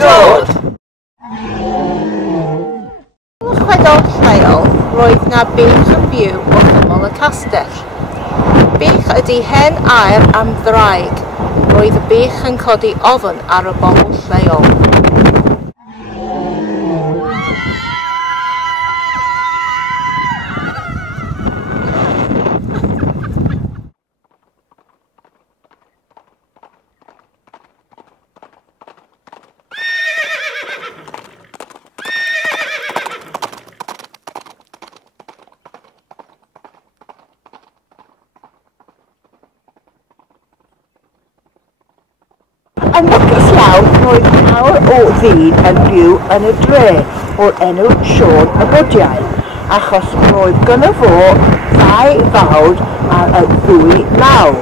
dod. Yn chwedl lleol, roedd na bech yn byw wrth ymyl y castell. Bech ydy hen air am ddraig. Roedd y bech yn codi ofn ar y bobl lleol. Yn lwcus iawn, roedd nawr o ddyn yn byw yn y dre o'r enw Sion y Bodiau, achos roedd gyda fo ddau fawd ar y ddwy law.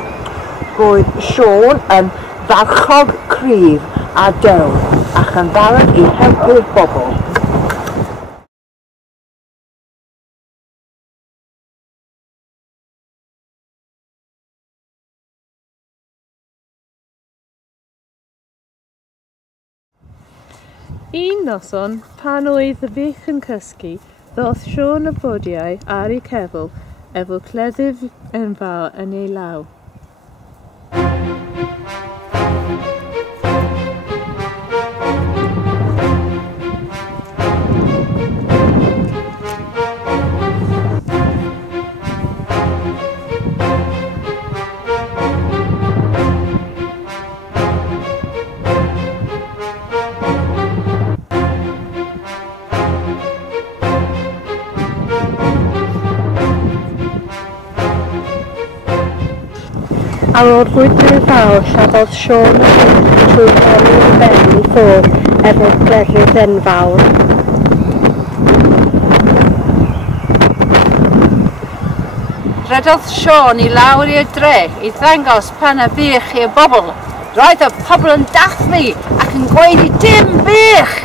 Roedd Sion yn farchog cryf a dewl ac yn barod i helpu'r bobl. Un noson, pan oedd y bech yn cysgu, ddoth Sion y Bodiau ar ei cefl efo cleddyf enfawr yn ei law. Ar ôl bwydyr fawr, lladodd Sion y bech trwy holi yn ben i ffwrdd efo'r cleddyf enfawr. Rhedodd Sion i lawr i'r dre i ddangos pan y bech i'r bobl. Roedd y pobl yn dathlu ac yn gweud i dim bech.